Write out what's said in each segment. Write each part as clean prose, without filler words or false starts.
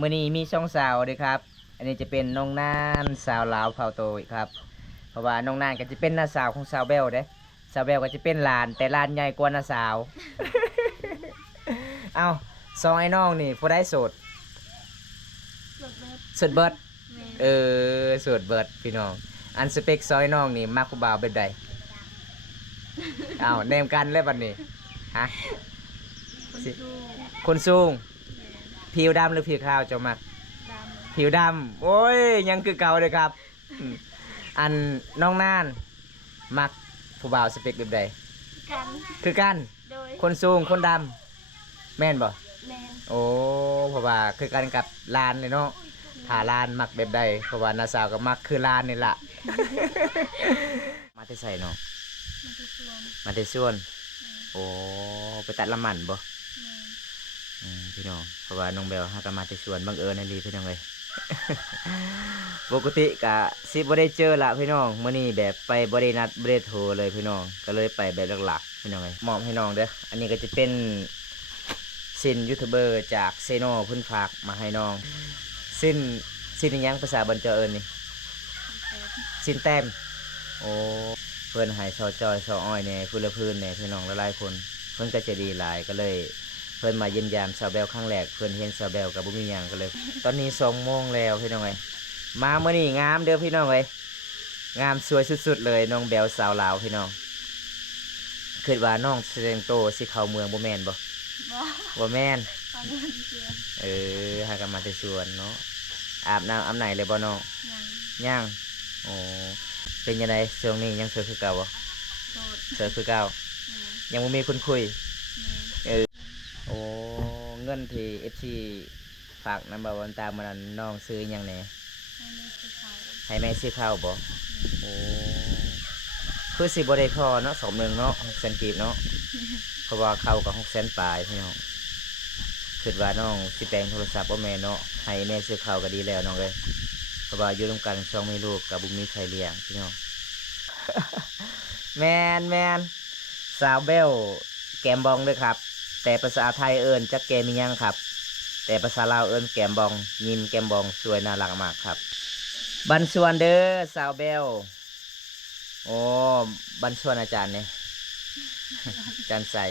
มื้อนี้มีช่องสาวด้วยครับอันนี้จะเป็นน้องน่านสาวลาวเผาโตยครับเพราะว่าน้องน่านก็จะเป็นน้าสาวของสาวเบลเด้สาวเบลก็จะเป็นหลานแต่หลานใหญ่กว่าน้าสาว เอาสองไอ้น้องนี่ผู้ได้โสดโสดเบิดเออโสดเบิดพี่น้องอันสเปคซอยน้องนี่มักผู้บ่าวแบบใดเอาแนมกันเลยบัดนี้ฮะสิคนสูงผิวดำหรือผิวขาวเจ้ามักผิวดำโอ้ยยังคือเก่าเลยครับอันน้องน่านมักผู้บ่าวสเปคแบบใดคือกันคนสูงคนดำแม่นบ่โอ้เพราะว่าคือกันกับลานเลยเนาะถ้าลานมักแบบใดเพราะว่าน้าสาวก็มักคือลานนี่แหละมาที่ใส่เนาะมาที่ส่วนโอ้ไปตัดละมันบ่พี่น้องเพราะว่าน้องเบลหากันมาที่สวนบังเอิญนั่นดีพี่น้องเลย ปกติกะสิบ่ได้เจอละพี่น้องมื้อนี้แบบไปบ่ได้นัดบ่ได้โทรเลยพี่น้องก็เลยไปแบบหลักๆพี่น้องเลยมอบให้น้องเด้ออันนี้ก็จะเป็นสินยูทูบเบอร์จากเซโนเพิ่นฝากมาให้น้องสินอิหยังภาษาบันเจอเอิญนี่สินแต้มโอ้เพิ่นให้ซอจอยซออ้อยเนี่ยพื้นละพื้นเนี่ยพี่น้องหลายๆคนเพิ่นก็จะดีหลายก็เลยเพิ่นมาเยี่ยมยามซาวเบลครั้งแรกเพิ่นเห็นซาวเบลกับบุ้มีหยังก็เลยตอนนี้2 โมงแล้วพี่น้องเอ้ยมาเมื่อนี้งามเด้อพี่น้องเอ้ยงามสวยสุดๆเลยน้องเบลสาวลาวพี่น้องคิดว่าน้องแสดงโตสิเข้าเมืองบ่แม่นบ่บ่แม่นหากันมาแต่สวนเนาะอาบน้ำอาบไหนเลยบ่น้องยังโอ้เป็นยังไงช่วงนี้ยังสวยคือเก่าบ่สวยคือเก่ายังบ่มีคนคุยโอ้เงินที่ FC ฝากนำบ่าวตามมานั้นน้องซื้อหยังแหน่ให้แม่ซื้อข้าวบ่โอ้คือสิบ่ได้พอเนาะ2 เดือนเนาะ600,000กีบเนาะเพราะว่าเข้ากับ600,000ปลายพี่น้องคิดว่าน้องสิแปลงโทรศัพท์บ่แม่เนาะให้แม่ซื้อข้าวก็ดีแล้วน้องเอ้ยเพราะว่าอยู่ร่วมกัน2มีลูกกับบ่มีใครเลี้ยงพี่น้อง แมนสาวเบลแกมบองด้วยครับแต่ภาษาไทยเอิญจักแกมียังครับแต่ภาษาลาวเอิญแกมบองยิมแกมบองสวยน่ารักมากครับบันส่วนเด้อสาวเบลโอ้บันส่วนอาจารย์เนี่ย อาจารย์ใส่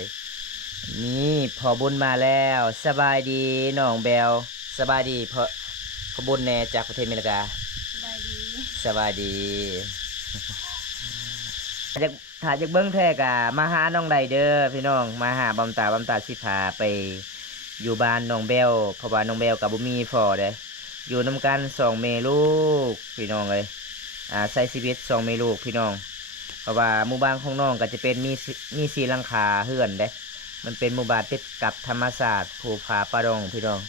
นี่พอบุญมาแล้วสบายดีน้องเบลสบายดีพอบุญแน่จากประเทศอเมริกาสบายดี ถ้าจากเบิ้งแท้กะมาหาน้องใดเด้อพี่น้องมาหาบำตาสิพาไปอยู่บ้านน้องเบลเพราะว่าน้องเบลกับบุมีพ่อเด้อยู่นำกัน2 เมลูกพี่น้องเลยใช้ชีวิต2 เมลูกพี่น้องเพราะว่าหมู่บ้านของน้องก็จะเป็นมี4 หลังคาเฮือนเด้มันเป็นหมู่บ้านติดกับธรรมศาสตร์ภูผาปะดงพี่น้อง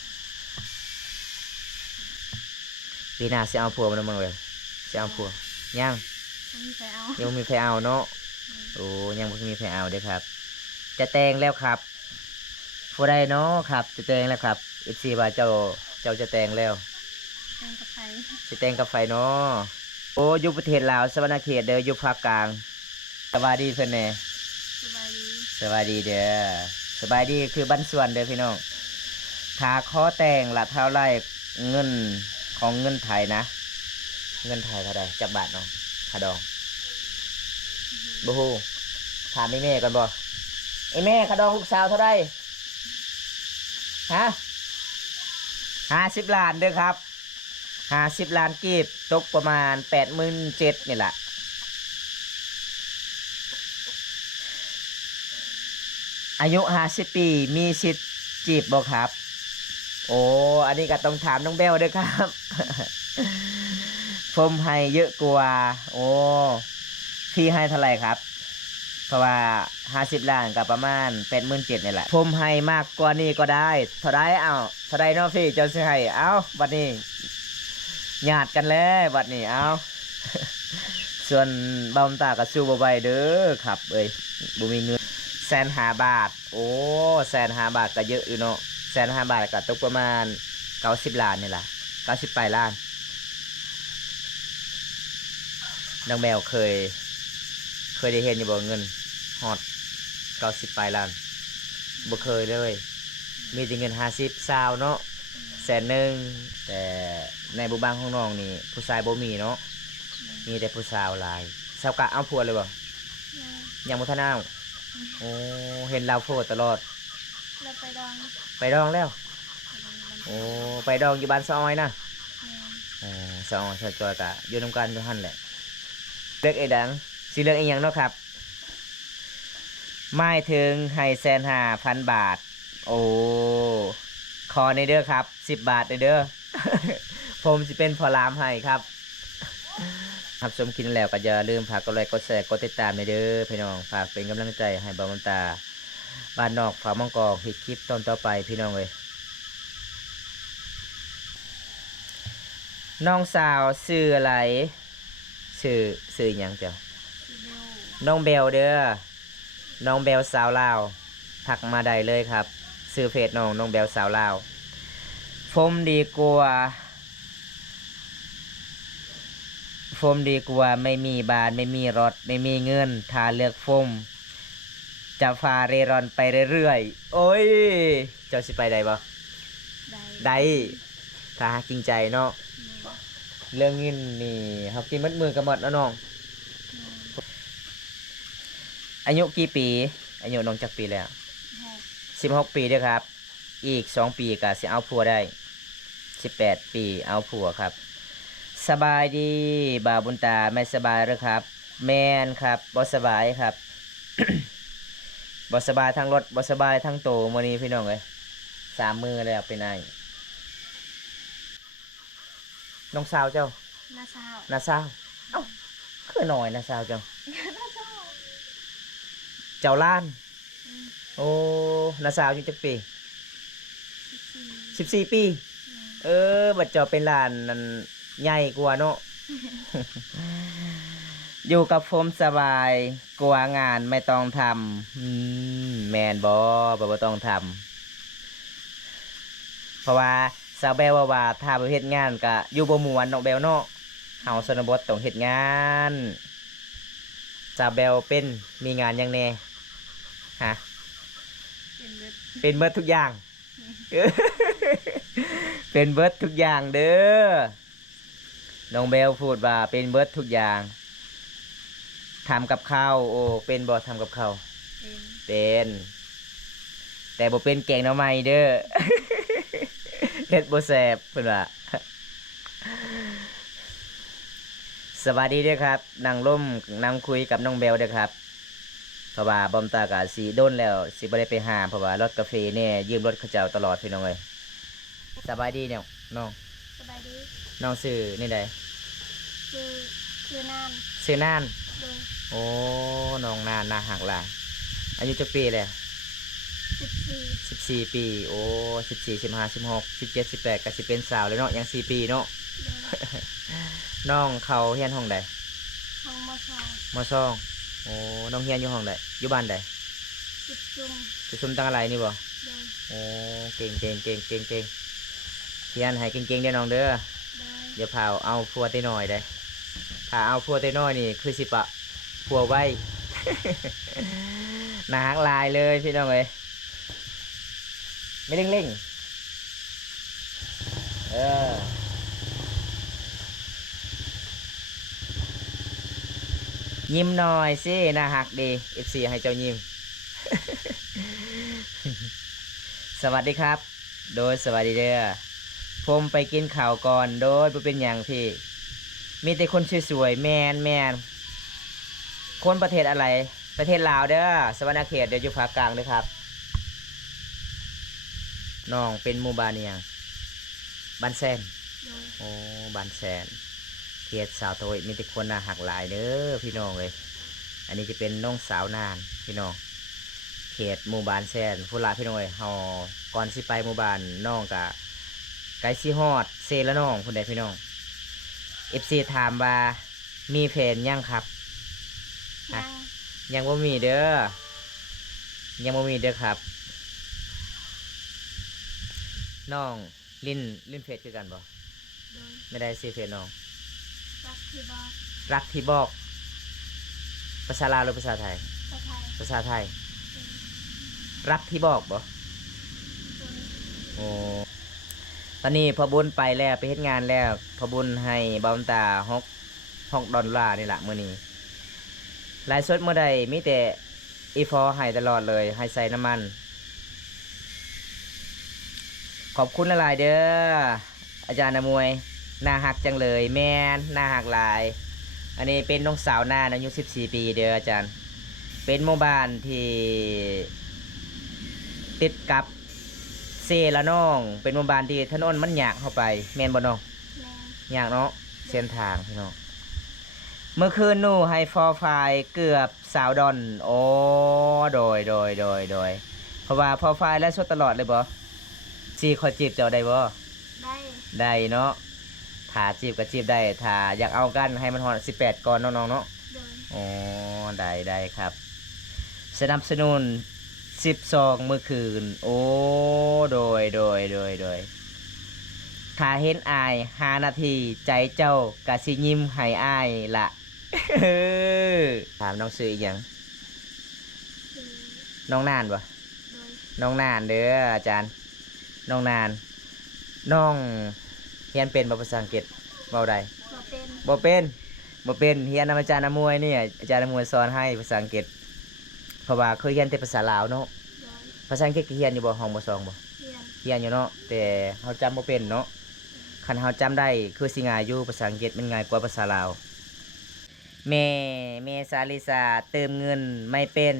ปีหน้าสิเอาผัวมาแล้วมึงเลยสิเอาผัวยังยังมีใครเอาเนาะโอ้ยังไม่มีใครเอาเด้อครับจะแต่งแล้วครับผู้ใดเนาะครับจะแต่งแล้วครับFCว่าเจ้าจะแต่งแล้วจะแต่งกับไฟเนาะโอ้อยู่ประเทศลาวสวรรณเขตเด้ออยู่ภาคกลางสบายดีเพื่อนแน่สบายดีเด้อสบายดีคือบ้านสวนเด้อพี่น้องถ้าขอแต่งละเท่าไรเงินของเงินไทยนะเงินไทยเท่าไรจักบาทเนาะค่าดองบูฮูถามแม่ก่อนบ่ไอแม่ค่าดองลูกสาวเท่าไรฮะ50 ล้านเด้อครับ50 ล้านกีบตกประมาณ87,000นี่แหละอายุ50 ปีมีสิทธิ์จีบบ่ครับโอ้อันนี้ก็ต้องถามน้องเบลเด้อครับ ผมให้เยอะกว่าโอ้พี่ให้เท่าไหร่ครับเพราะว่า50 ล้านกับประมาณ87,000นี่แหละผมให้มากกว่านี้ก็ได้เท่าไรเท่าไรเนาะพี่เจ้าสิให้บัดนี้ญาติกันแล้วบัดนี้ส่วนบำตากับซูบใบเด้อครับบ่มีเงิน150,000 บาทโอ้150,000 บาทก็เยอะอยู่เนาะ150,000 บาทก็ตกประมาณ90 ล้านนี่แหละ90 ปลายล้านน้องแมวเคยได้เห็นอยู่บ่เงินฮอด90 ปลายล้านบ่เคยเลยมีแต่เงิน50 20เนาะ 100,000แต่ในบุบ้านของน้องนี่ผู้ชายบ่มีเนาะมีแต่ผู้สาวหลายสาวกะเอาผัวเลยบ่ยังบ่ทันเอาโอ้เห็นเราโพสตลอดเราไปดองแล้วโอ้ไปดองอยู่บ้านซอยนะอ๋อซอยซอยจอยกะอยู่นำกันอยู่หั่นแหละเลือกไอ้ดังสิเลือกอีหยังเนาะครับไม่ถึงให้150,000 บาทโอ้ขอในเด้อครับ10 บาทในเด้อ ผมสิเป็นพอลามให้ครับครับชมกินแล้วก็อย่าลืมฝากกดไลค์กดแชร์กดติดตามในเด้อพี่น้องฝากเป็นกำลังใจให้บ่าวมันตาบ้านนอกฝากมังกรผิดคลิปตอนต่อไปพี่น้องเลยน้องสาวชื่ออะไรชื่อหยังเจ้าน้องเบลเด้อน้องเบลสาวลาวทักมาได้เลยครับชื่อเพจน้องเบลสาวลาวผมดีกว่าไม่มีบ้านไม่มีรถไม่มีเงินถ้าเลือกผมจะพาเร่ร่อนไปเรื่อยๆโอ้ยเจ้าสิไปได้บ่ได้ถ้าหาจริงใจเนาะเรื่องเงินนี่เฮากินมัดมือกับหมดแล้วน้องอายุกี่ปีอายุน้องจักปีแล้ว16 ปีเด้อครับอีก2 ปีก็สิเอาผัวได้18 ปีเอาผัวครับสบายดีบ่าวบุญตาไม่สบายหรือครับแม่นครับบ่สบายครับ บ่สบายทั้งรถบ่สบายทั้งโตมื้อนี้พี่น้องเอ้ย3 มื้อแล้วเป็นไงน้องสาวเจ้านาซาว น้าสาวเอ้าคือน้อยน้าสาวเจ้า นาซาว เจ้าล้านโอ้น้าสาวอยู่จักปี14 ปีบัดเจ้าเป็นหลานนั่นใหญ่กว่าเนาะ อยู่กับผมสบายกลัวงานไม่ต้องทำแมนบ่ต้องทำเพราะว่าสาวแบลว่าถ้าไปเฮ็ดงานก็อยู่บ่ม่วนน้องแบลเนาะเฮาชนบทต้องเฮ็ดงานสาวแบลเป็นมีงานหยังแน่ฮะเป็นเบิดทุกอย่าง เป็นเบิดทุกอย่างเด้อน้องเบลพูดว่าเป็นเบิดทุกอย่างทำกับข้าวโอ้เป็นบ่ทำกับข้าวเป็นแต่บ่เป็นแกงหน่อไม้เด้อ เฮ็ดบ่แซ่บเพิ่นว่าสวัสดีเด้อครับนั่งร่มนั่งคุยกับน้องเบลเด้อครับเพราะว่าบอมตากะสิโดนแล้วสิบ่ได้ไปหาเพราะว่ารถกาแฟเนี่ยยืมรถเขาเจ้าตลอดพี่น้องเอ้ยสบายดีเนี่ยน้องสบายดีน้องชื่อนี่ใดชื่อนานโอ้น้องนานน่าหักหลายอายุจักปีแล้ว14 ปีโอ้14 15 16 17 18ก็สิเป็นสาวแล้วเนาะยัง4 ปีเนาะ น้องเขาเฮียนห้องใดห้องม.2โอ้น้องเฮียนอยู่ห้องใดอยู่บ้านใดจุซุมตั้งอะไรนี่บ่โอ้เก่งเฮียนให้เก่งๆเด้อน้องเด้ออย่าพาเอาพัวเต้น้อยได้ถ้าเอาพัวเต้น้อยนี่คือสิปะพัวไว้ หนาหักลายเลยพี่น้องเอ้ยไม่เร่งยิ้มหน่อยสิน่าหักดี FC ให้เจ้ายิ้ม สวัสดีครับโดยสวัสดีเด้อผมไปกินข้าวก่อนโดยบ่เป็นหยังพี่มีแต่คนสวยๆแมนคนประเทศอะไรประเทศลาวเด้อสวรรณเขตเดี๋ยวอยู่ภาคกลางเด้อครับน้องเป็นหมู่บ้านนี่หยังบ้านแซนโอ้บ้านแซนเขตสาวโตยมีแต่คนน่าหักหลายเด้อพี่น้องเลยอันนี้จะเป็นน้องสาวนานพี่น้องเขตหมู่บ้านแซนผู้ลาพี่น้องเลยเฮาก่อนสิไปหมู่บ้านน้องกะไกสิฮอดเซละน้องคนใดพี่น้อง FC ถามว่ามีแฟนยังครับยังบ่มีเด้อครับน้องลิ้นเพจคือกันบ่ไม่ได้ซื้อเพจน้องรักที่บอกภาษาลาวหรือภาษาไทยภาษาไทยรักที่บอกบ่โอ้ ตอนนี้พอบุญไปแล้วไปเฮ็ดงานแล้วพอบุญให้บอมตา6 ดอลลาร์นี่แหละมื้อนี้ไลฟ์สดเมื่อใดมีแต่อีฟอให้ตลอดเลยให้ใส่น้ำมันขอบคุณหลายๆเด้ออาจารย์นมวยน่าหักจังเลยแม่นน่าหักหลายอันนี้เป็นน้องสาวหน้าอายุ14 ปีเด้ออาจารย์เป็นหมู่บ้านที่ติดกับเซละน้องเป็นหมู่บ้านที่ถนนมันยากเข้าไปแม่นบ่น้อง แมน ยากเนาะเส้นทางพี่น้องเมื่อคืนหนูให้ฟอร์ไฟล์เกือบ20 ดอลโอ้โดยเพราะว่าฟอร์ไฟล์แล้วสดตลอดเลยบ่จีขอจีบเจ้าได้บ่ ได้ ได้เนาะถ้าจีบก็จีบได้ถ้าอยากเอากันให้มันฮอด18 ก่อนน้องๆเนาะ โดย อ๋อได้ครับ สนับสนุน12มื้อคืนโอ้โดยถ้าเห็นอาย5 นาทีใจเจ้ากะสิยิ้มให้อายละ ถามน้องซื้ออีกหยัง คือ น้องนานบ่ โดย น้องนานเด้ออาจารย์น้องนานน้องเรียนเป็นบ่ภาษาอังกฤษเว้าได้ บ่เป็น บ่เป็นเรียนนำอาจารย์นมวยนี่อาจารย์นมวยสอนให้ภาษาอังกฤษเพราะว่าเคยเรียนแต่ภาษาลาวเนาะ โดย ภาษาอังกฤษก็เรียนอยู่บ่ห้องบ่2บ่ เรียน เรียนอยู่เนาะแต่เฮาจำบ่เป็นเนาะคันเฮาจำได้คือสิง่ายอยู่ภาษาอังกฤษมันง่ายกว่าภาษาลาวแม่สาลิสาเติมเงินไม่เป็น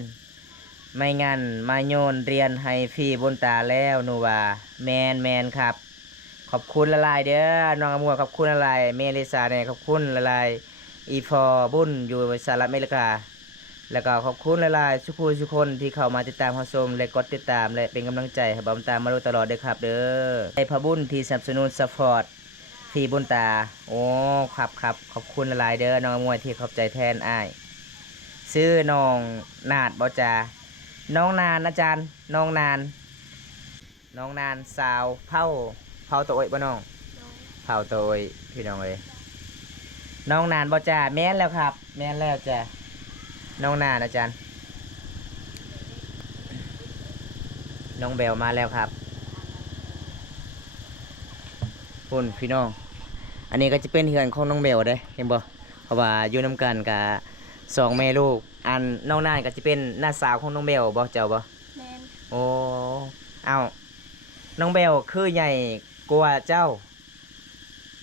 ไม่งั้นมาโยนเรียนให้ฟรีบนตาแล้วหนูว่าแมนครับขอบคุณละลายเด้อน้องอมัวขอบคุณละลายเมลิซาเนี่ยขอบคุณละลายอีฟอบุญอยู่สหรัฐอเมริกาแล้วก็ขอบคุณละลายทุกคนที่เข้ามาติดตามรับชมและกดติดตามและเป็นกำลังใจให้บอมตามมาโดยตลอดเด้อครับเด้อไอพระบุญที่สนับสนุนซัพพอร์ตฟรีบุญตาโอ้ครับขอบคุณละลายเด้อน้องอมัวที่ขอบใจแทนอ้ายซื้อน้องนาดบ่จาน้องนานอาจารย์น้องนานสาวเผาโตยบ่น้อง โดย เผาโตยพี่น้องเลยน้องนานบ่จ้าแม่นแล้วครับ แม่นแล้วจ้ะน้องนานอาจารย์น้องเบลมาแล้วครับคุณพี่น้องอันนี้ก็จะเป็นเฮือนของน้องเบลเด้เห็นบ่เพราะว่าอยู่นํกันกับ2 แม่ลูกอันน้องนานก็จะเป็นน้าสาวของน้องเบลบ่เจ้าบ่ แมน โอ้ เอาน้องเบลคือใหญ่กว่าเจ้า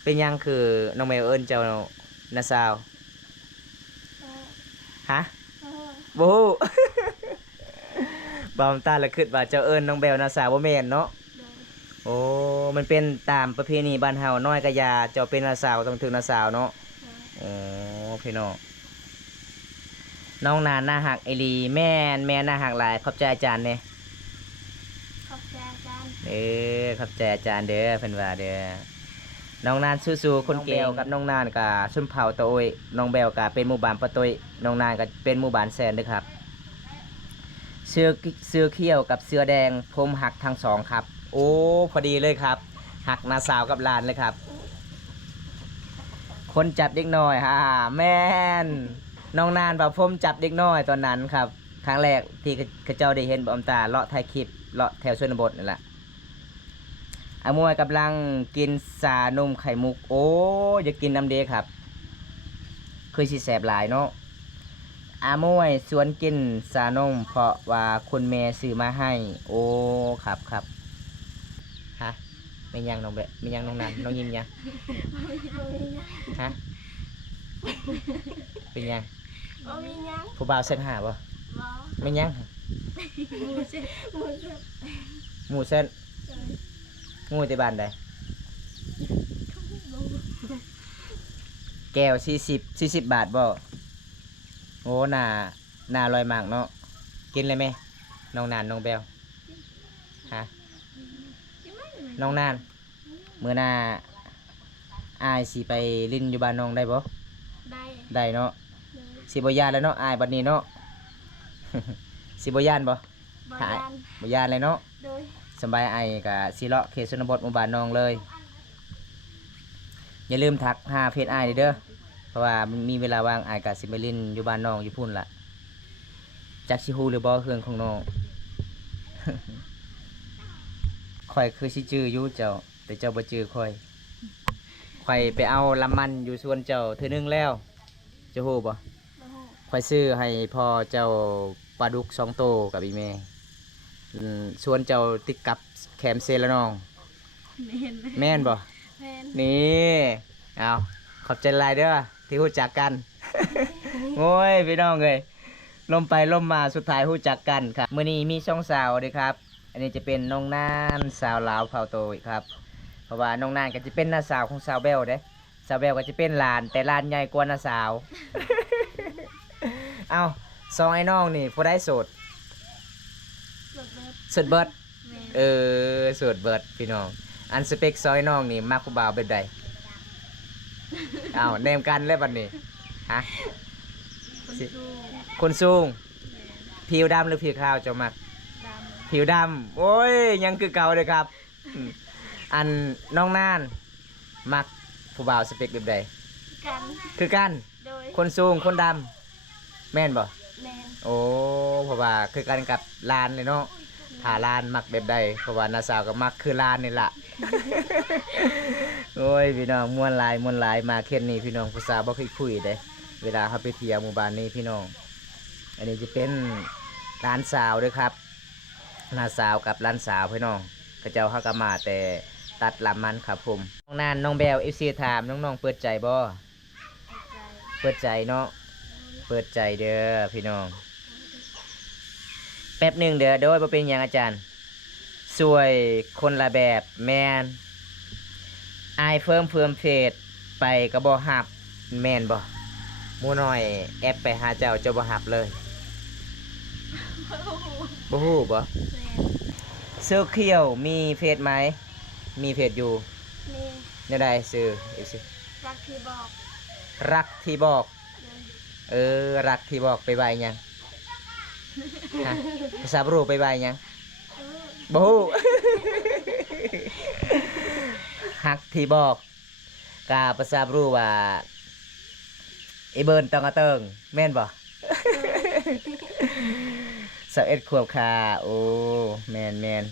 เป็นยังคือน้องเบลเอิ้นเจ้านาสาว เออ ฮะ เออ บ่ฮู้ บอมตาละคิดว่าเจ้าเอิ้นน้องเบลนาสาวบ่แม่นเนาะ โดย โอ้ มันเป็นตามประเพณีบ้านเฮาน้อยกะยาเจ้าเป็นนาสาวต้องถึงนาสาวเนาะ โดย โอ้พี่น้องน้องนานน่าหักไอหลีแม่นน่าหักหลายขอบใจอาจารย์เนี่ย ขอบใจอาจารย์ ขอบใจอาจารย์เด้อเพิ่นว่าเด้อน้องนานสู้ๆคนเก่งกับน้องนานกับชุมเผาตะโอยน้องแบวกับเป็นหมู่บ้านปะตอยน้องนานก็เป็นหมู่บ้านแซนเด้อครับเสื้อเขียวกับเสื้อแดงผมหักทั้งสองครับ โอ้พอดีเลยครับ หักนาสาวกับหลานเลยครับ คนจับเด็กน้อยฮ่าแม่นน้องนานว่าผมจับเด็กน้อยตอนนั้นครับครั้งแรกที่เขาเจ้าได้เห็นบอมตาเลาะถ่ายคลิปเลาะแถวชนบทนั่นแหละอามวยกำลังกินสานมไข่มุกโอ้อย่ากินน้ำเดครับคือสิแสบหลายเนาะอามวยสวนกินสานมเพราะว่าคุณแม่ซื้อมาให้ โอ้ครับฮะไม่ยังน้องเบะไม่ยังน้องนันน้องยิ้มยังฮะเป็นยัง บ่มีหยัง ผู้บ่าวเส้นหาบ่ บ่ ไม่ยัง หมูเจ็บหมูเจ็บ หมูเส้น โดย หมูที่บ้านใด บ่ แก้ว40บาทบ่โอ้หน้าลอยมากเนาะกินเลยไหมน้องนานน้องแบวฮะน้องนานมื้อหน้าอายสิไปลิ้นอยู่บ้านน้องได้บ่ ได้ ได้เนาะ โดย สิบ่ย่านแล้วเนาะอายบัดนี้เนาะ สิบ่ย่านบ่ บ่ยัน บ่ย่านเลยเนาะ โดย สำบายอายก็สิเลาะเขตชนบทหมู่บ้านน้องเลยอย่าลืมทักหาเพจอายเด้อเพราะว่ามีเวลาว่างอายก็สิไปลิ้นอยู่บ้านน้องอยู่พุ่นล่ะจักสิฮู้หรือบ่เครื่องของน้อง ข่อยคือสิจื้ออยู่เจ้า แต่เจ้าบ่จื้อข่อยไปเอาลำมันอยู่สวนเจ้าเทื่อนึงแล้วเจ้าฮู้บ่ บ่ฮู้ ข่อยซื้อให้พ่อเจ้าปลาดุก2โตวกับอีแม่สวนเจ้าติดกับแคมเซละน้อง แม่นเลย แม่นบ่ แม่น นี่เอาขอบใจหลายเด้อที่รู้จักกัน โอ้ยพี่น้องเอ้ยลมไปลมมาสุดท้ายรู้จักกันครับมื้อนี้มีช่องสาวเด้อครับ อันนี้จะเป็นน้องนานสาวลาวเผาโตยครับ เพราะว่าน้องนานก็จะเป็นน้าสาวของสาวเบลเด้สาวเบลก็จะเป็นหลานแต่หลานใหญ่กว่าน้าสาว เอาสองไอ้น้องนี่ผู้ได้โสด สดเบิด โสดเบิด แม่น โสดเบิดพี่น้อง อันสเปคซอยน้องนี่มักผู้บ่าวแบบใดเอาเนมกันเลยบัดนี้ฮะ คน สิ สู้ คนสูง แม่น ผิวดำหรือผิวขาวเจ้ามัก ดำ ผิวดำโอ้ยยังคือเก่าเลยครับอืมอันน้องน่านมักผู้บ่าวสเปคแบบใด กัน คือกัน โดย คนสูงคนดำแม่นบ่ แม่น โอ้เพราะว่าคือกันกับลานเลยเนาะถ้าลานมักแบบใดเพราะว่าน้าสาวก็มักคือลานนี่ล่ะ โอ้ยพี่น้องม่วนหลายมาเข็นนี่พี่น้องผู้สาวบ่เคยคุยเด้เวลาเฮาไปเที่ยวหมู่บ้านนี้พี่น้อง อันนี้จะเป็นร้านสาวด้วยครับน้าสาวกับร้านสาวพี่น้องกระเจ้าเฮาก็มาแต่ตัดลำมันครับผมน้องนานน้องแบล FC ถามน้องๆเปิดใจบ่ ใจ เปิดใจเนาะเปิดใจเด้อพี่น้อง แป๊บหนึ่งเด้อโดยบ่เป็นหยังอาจารย์สวยคนละแบบแมนอายเฟิ่มเฟซไปก็บ่ฮับแม่นบ่หมู่น้อยแอปไปหาเจ้าบ่ฮับเลย บ่ฮู้บ่ฮู้บ่ แม่น เสื้อเขียวมีเฟซไหมมีเฟซอยู่ มี แนวใดซื้ออีกสิ รักที่บอก รักที่บอก เลย รักที่บอกไปบายยังฮะภาษาบรูไปบายยัง เออ บ่ฮู้ ฮักที่บอกกาภาษาบรูว่าไอเบิร์นตองกระเติงแม่นบ่ 21 ขวบค่ะโอ้แม่น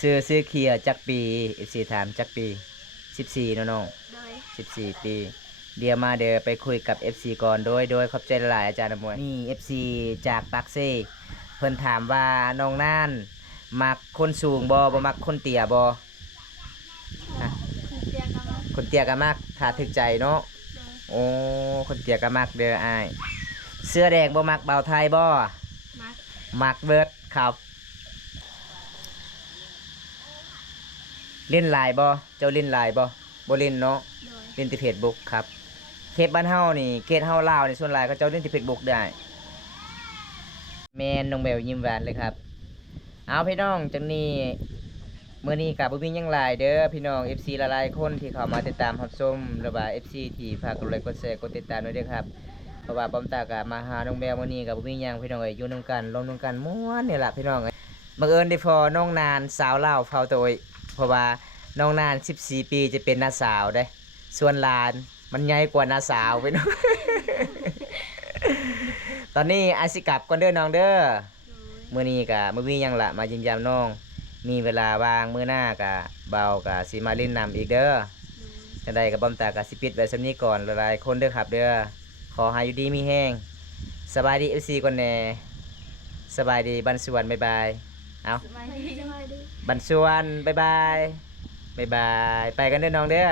ซื้อเคียร์จักปี14ถามจักปี14เนาะน้อง โดย 14 ปี เดี๋ยวมาเดี๋ยวไปคุยกับ FC ก่อนโดยขอบใจหลายๆอาจารย์อมวยนี่ FC จากปักเซ่เพิ่นถามว่าน้องน่านมักคนสูงบ่มักคนเตี้ยบ่ ฮะ คุณเตียกันมา คนเตี้ยก็มักถ้าถึกใจเนาะ โดย โอ้คนเตี้ยก็มักเด้ออ้ายเสื้อแดงบ่มักเบาวไทยบ่ มัก มักเบิดครับเล่นไลน์บ่เจ้าเล่นไลน์บ่เล่นเนาะ โดย เล่นที่เพจบุ๊กครับเคสบ้านเฮานี่เคสเฮาลาวนี่ส่วนหลายเขาเจ้าเล่นที่เพจบุ๊กได้แม่นน้องแมวยิ้มหวานเลยครับเอาพี่น้องจังนี้มื้อนี้ก็บ่มีหยังหลายเด้อพี่น้อง FC หลายๆคนที่เข้ามาติดตามรับชมหรือว่า FC ที่ฝากกดไลค์กดแชร์กดติดตามด้วยเด้อครับเพราะว่าป้อมตาก็มาหาน้องแมวมื้อนี้ก็บ่มีหยังพี่น้องเอ้ยอยู่นํกันลงนํกันม่วนนี่ล่ะพี่น้องเอ้ยบังเอิญได้พอน้องนานสาวลาวเฝ้าโตยเพราะว่าน้องนาน14 ปีจะเป็นน้าสาวเด้ ส่วนหลานมันใหญ่กว่าน้าสาวไปเนาะ ตอนนี้อาสิกลับก่อนเด้อน้องเด้อ โดย มื้อนี้ก็มื้อมีหยังละมายิ้มยามน้อง มีเวลาว่างมื้อหน้าก็เบาก็สิมาเล่นน้ำอีกเด้อ โดย จังใดก็บ่มตาก็สิปิดไว้ส่ำนี้ก่อนหลายๆคนเด้อครับเด้อ ขอให้อยู่ดีมีแห้งสบายดี FC ก่อนแน่สบายดีบันสวนบ๊ายบายเอา สบายดี บันสวนบ๊ายบายบ๊ายบายไปกันเด้อน้องเด้อ